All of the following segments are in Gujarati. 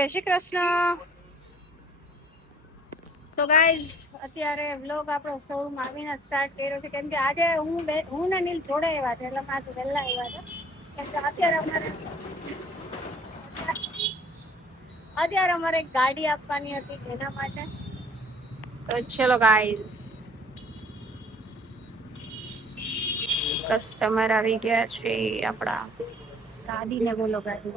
જય શ્રી કૃષ્ણ. સો ગાઈઝ અત્યારે વ્લોગ આપણો શોરૂમ આવીને સ્ટાર્ટ કર્યો છે કેમ કે આજે હું ને નીલ જોડે આવ્યા છે એટલે મારે વહેલા આવ્યા છે કેમ કે અત્યારે અમારે એક ગાડી આપવાની હતી એના માટે. તો ચલો ગાઈઝ, કસ્ટમર આવી ગયા છે આપણા. ગાડીને બોલો ગાડી.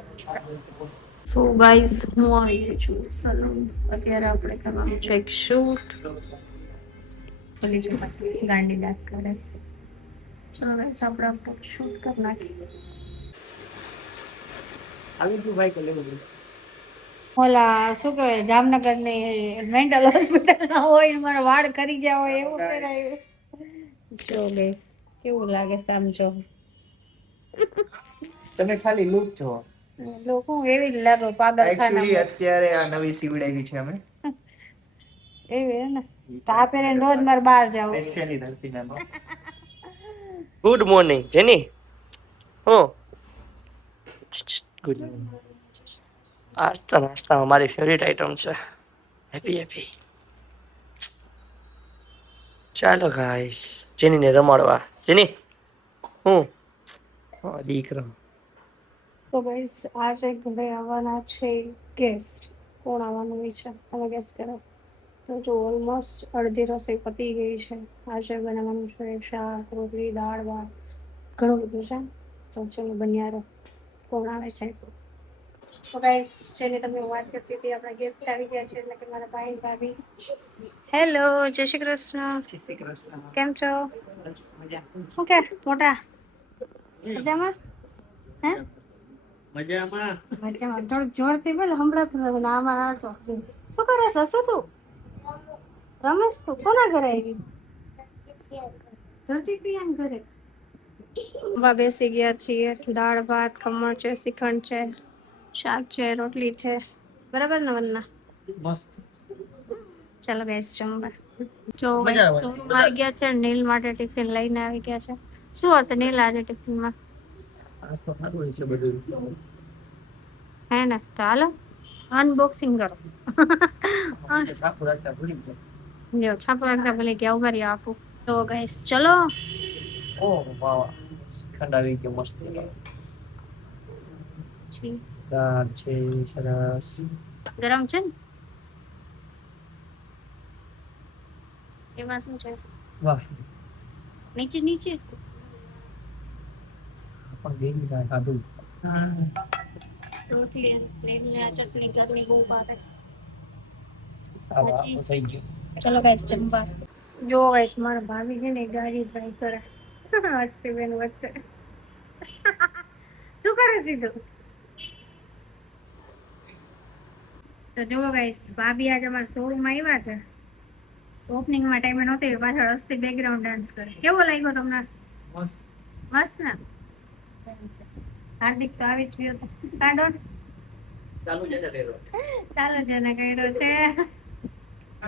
સો ગાઈઝ હું આવી ગઈ છું સલૂન. અત્યારે આપણે કરવાનું છે એક શૂટ. બોલી જો પછી ગાંડી દાંત કરે છે. ચલો ગાઈઝ આપણે શૂટ કરી નાખીએ. આવી તું ભાઈ કે લેવું ઓલા શું કહેવાય જામનગર ની મેન્ટલ હોસ્પિટલ ના હોય મારા વાળ કરી ગયા હોય એવું કરાયું. જો ગાઈઝ કેવું લાગે સમજો. તમે ખાલી લુક છો. લોકો એવી જ લાગો પાગલખાના. એક્ચ્યુઅલી અત્યારે આ નવી સીવડાવી છે અમે. એવી હે ને તો આ પહેરે રોજ માર બહાર જાવ. સ્પેશિયલી ધરતીના નો. ગુડ મોર્નિંગ જેની. હો ગુડ મોર્નિંગ. आज तो नाश्ता हमारी फेवरेट आइटम છે. Happy happy. ચાલો ગાઈસ જેનીને રમાડવા. જેની હું દીકરો. તો ગાઈસ આજે ઘરે આવવાના છે ગેસ્ટ. કોણ આવવાનું હોય છે તમે ગેસ કરો. તો જો ઓલમોસ્ટ અડધી રસોઈ પતી ગઈ છે. આજે બનાવવાનું છે શાક રોટલી દાળ ભાત ઘણું બધું છે. તો ચલો બન્યા રહો. કોણ આવે છે તો ગાઈસ જેને તમે વાત કરતી હતી આપણા ગેસ્ટ આવી ગયા છે એટલે કે મારા ભાઈ ભાભી. હેલો જય શ્રી કૃષ્ણ. જય શ્રી કૃષ્ણ. કેમ છો? બસ મજા. શું કે મોટા મજામાં? હે મજામાં. મજામાં. થોડુંક જોરથી બોલ સંભળાતું નથી. આમાં ના છો. શું કરે છે શું તું રમેશ તું કોના ઘરે આવી? ધરતી પિયાન ઘરે. બેસી ગયા છીએ. દાળ ભાત ખમણ છે શ્રીખંડ છે શાક છે રોટલી છે બરાબર ને વન્ના? મસ્ત. ચાલો ગાઈસ જમવા. જો મજા આવે. શોરૂમ આવી ગયા છે. નીલ માટે ટિફિન લઈને આવી ગયા છે. શું હશે નીલ આજે ટિફિનમાં? આજ તો સારું છે બધું. હે ને તો હાલો અનબોક્સિંગ કરો. સાફ રાખતા ભૂલી ગયા. લ્યો છાપો રાખતા ભલે કે ઉભા રહ્યા આપું. તો ગાઈસ ચલો. ઓહ વાહ. શ્રીખંડ આવી ગયો મસ્ત. દાળ છે સરસ. ગરમ છે ને એમાં શું છે? વાહ. નીચે નીચે પણ બેની દાળ ખાધું. રોટલી ને આ ચટણી ગરમી બહુ ભાવે. આ થઈ ગયું. ચલો ગાઈસ જમવા. જો ગાઈસ મારા ભાભી છે ને ગાડી ડ્રાઈવ કરે. હસ્તી બેન વચ્ચે શું કરે સીધું. તો જુઓ ગાઈસ ભાભી આજે અમારા શોરૂમ આવ્યા છે. ઓપનિંગ માં ટાઈમે નહોતી પાછળ હસ્તી બેકગ્રાઉન્ડ ડાન્સ કરે. કેવો લાગ્યો તમને? મસ્ત. મસ્ત ને. હાર્દિક તો આવી જ ગયો તો કાઢો ચાલુ છે ને ચાલો જેને કર્યો છે.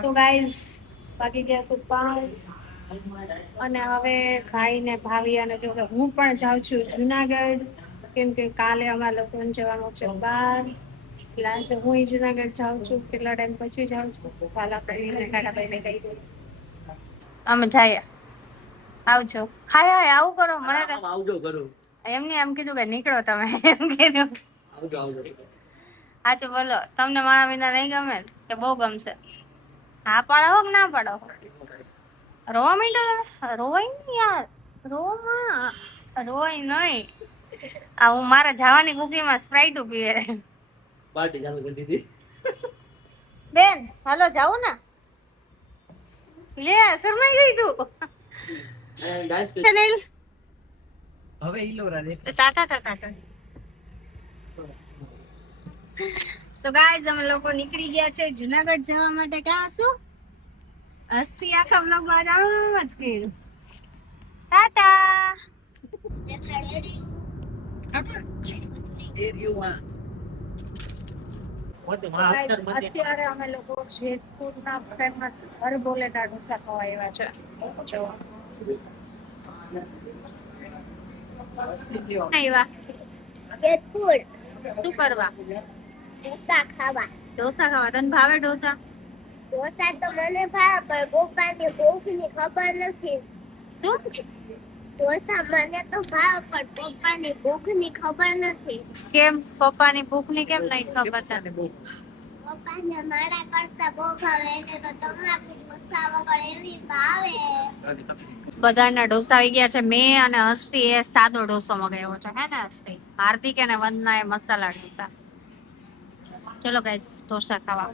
સો ગાઈઝ બાકી ગયા તો 5 અને હવે ભાઈ ને ભાવી અને જો હું પણ જાઉં છું જુનાગઢ કેમ કે કાલે અમારા લોકોને જવાનું છે બહાર. એટલે હું જુનાગઢ જાઉં છું. કેટલા ટાઈમ પછી જાઉં છું. કાલે આપણે કાકાભાઈને કહી દઈએ અમે જઈએ. આવજો. હાય હાય આવું કરો મને આવજો કરું. એમને એમ કીધું કે નીકળો તમે એમ કીધું. આવજો આવજો. સાચું બોલો તમને મારા વિના નહીં ગમે કે બહુ ગમશે? હા પાડો કે ના પાડો? રોવા માંડ્યો? રોવાય નહીં યાર. રોવાય નહીં. આ હું મારા જવાની ખુશીમાં સ્પ્રાઇટ પીવે. પાર્ટી ચાલુ કરી દીધી. બેન હાલો જાવું ને? લે શરમાઈ ગઈ તું. ડાન્સ નીલ હવે ઈલોરા દે. ટાટા. સો ગાઈઝ અમે લોકો નીકળી ગયા છે જુનાગઢ જવા માટે. ક્યાં શું હસ્તી આખા બ્લોગમાં જ આમ જ કર્યું. ટાટા. અત્યારે અમે લોકો જેતપુરના ફેમસ હરભોલેના ઢોસા ખાવા આવ્યા છે. જેતપુર શું કરવા? ઢોસા ખાવા. ઢોસા ખાવા તને ભાવે ઢોસા? ઢોસા તો મને ભાવે પણ પપ્પાની ભૂખની ખબર નથી. શું? ઢોસા મને તો ભાવે પણ પપ્પાની ભૂખની ખબર નથી. કેમ પપ્પાની ભૂખની કેમ નહીં ખબર તને? પપ્પાને મારા કરતા બહુ ભાવે, એને તો તમાકુ ઢોસા વગર એવી ભાવે. બધાના ઢોસા આવી ગયા છે. મેં અને હસ્તી એ સાદો ઢોસો મગાવ્યો છે, હે ને હસ્તી? હાર્દિક અને વંદના એ મસાલા ઢોસા. ચલો ગાઈસ ઢોસા ખાવા.